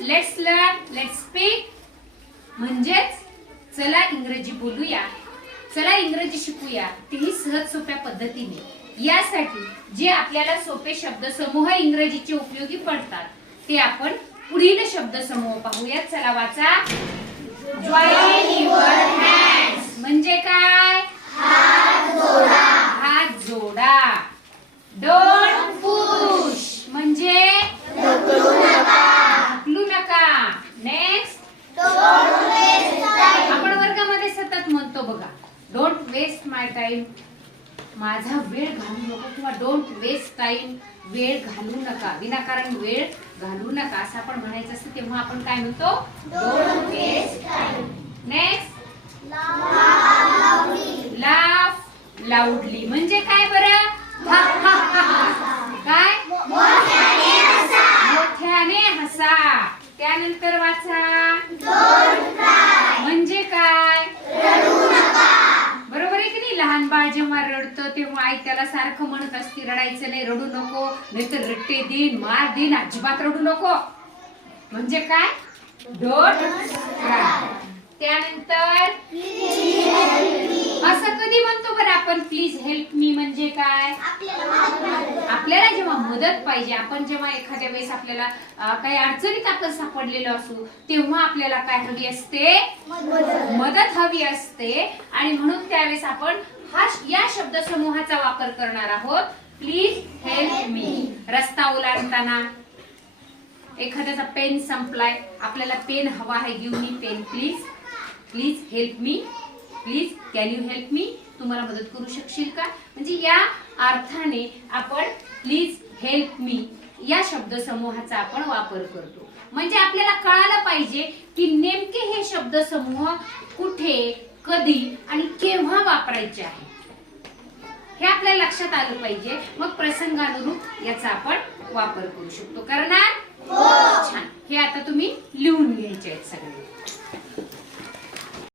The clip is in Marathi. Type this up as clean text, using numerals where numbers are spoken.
लेट्स लर्न, लेट्स स्पीक म्हणजेच चला इंग्रजी बोलूया, चला इंग्रजी शिकूया, तेही सहज सोप्या पद्धतीने। यासाठी जे आपल्याला सोपे शब्दसमूह इंग्रजीचे उपयोगी पडतात ते आपण पुढील शब्दसमूह पाहूया। चला वाचा। जॉइन युअर हँड्स म्हणजे काय? हात जोडा, हात जोडा। डोंट पुश म्हणजे ढकलू नका। नेक्स्ट, आपण वर्गामध्ये सतत म्हणतो बघा, डोंट वेस्ट माय टाइम, माझा वेळ घालू नको, किंवा डोंट वेस्ट टाइम, वेळ घालू नका, विनाकारण वेळ घालू नका असं आपण म्हणायचं असतं, तेव्हा आपण काय म्हणतो? Don't waste time. Next, laugh loudly म्हणजे काय बरं? काय? मोठ्याने हसा। त्यानंतर वाचा। म्हणजे काय? बरोबर आहे की नाही? लहान बाळ जेव्हा रडतं तेव्हा आई त्याला सारखं म्हणत असते रडायचं नाही, रडू नको, नाहीतर रट्टे देईन, मार देईन, अजिबात रडू नको। म्हणजे काय? Don't cry. त्यानंतर असं कधी म्हणतो बरं आपण प्लीज हेल्प मी म्हणजे काय? आपल्याला जेव्हा मदत पाहिजे, आपण जेव्हा एखाद्या वेळेस आपल्याला काही अडचणीत आपण सापडलेलो असू तेव्हा आपल्याला काय हवी असते? मदत हवी असते। आणि म्हणून त्यावेळेस आपण या शब्दसमूहाचा वापर करणार आहोत, प्लीज हेल्प मी। रस्ता ओलांडताना एखाद्याचा पेन संपलाय, आपल्याला पेन हवा आहे, give me pen please, please help me, please can you help me, तुम्हाला मदत करू शकशील का? म्हणजे या अर्थाने आपण प्लीज हेल्प मी या शब्दसमूहाचा आपण वापर करतो। म्हणजे आपल्याला कळालं पाहिजे की नेमके हे शब्दसमूह कुठे, कधी आणि केव्हा वापरायचे आहे, हे आपल्याला लक्षात आलं पाहिजे। मग प्रसंगानुरूप याचा आपण वापर करू शकतो। करणार? हो। छान। हे आता तुम्ही लिहून घ्यायचे आहेत सगळे।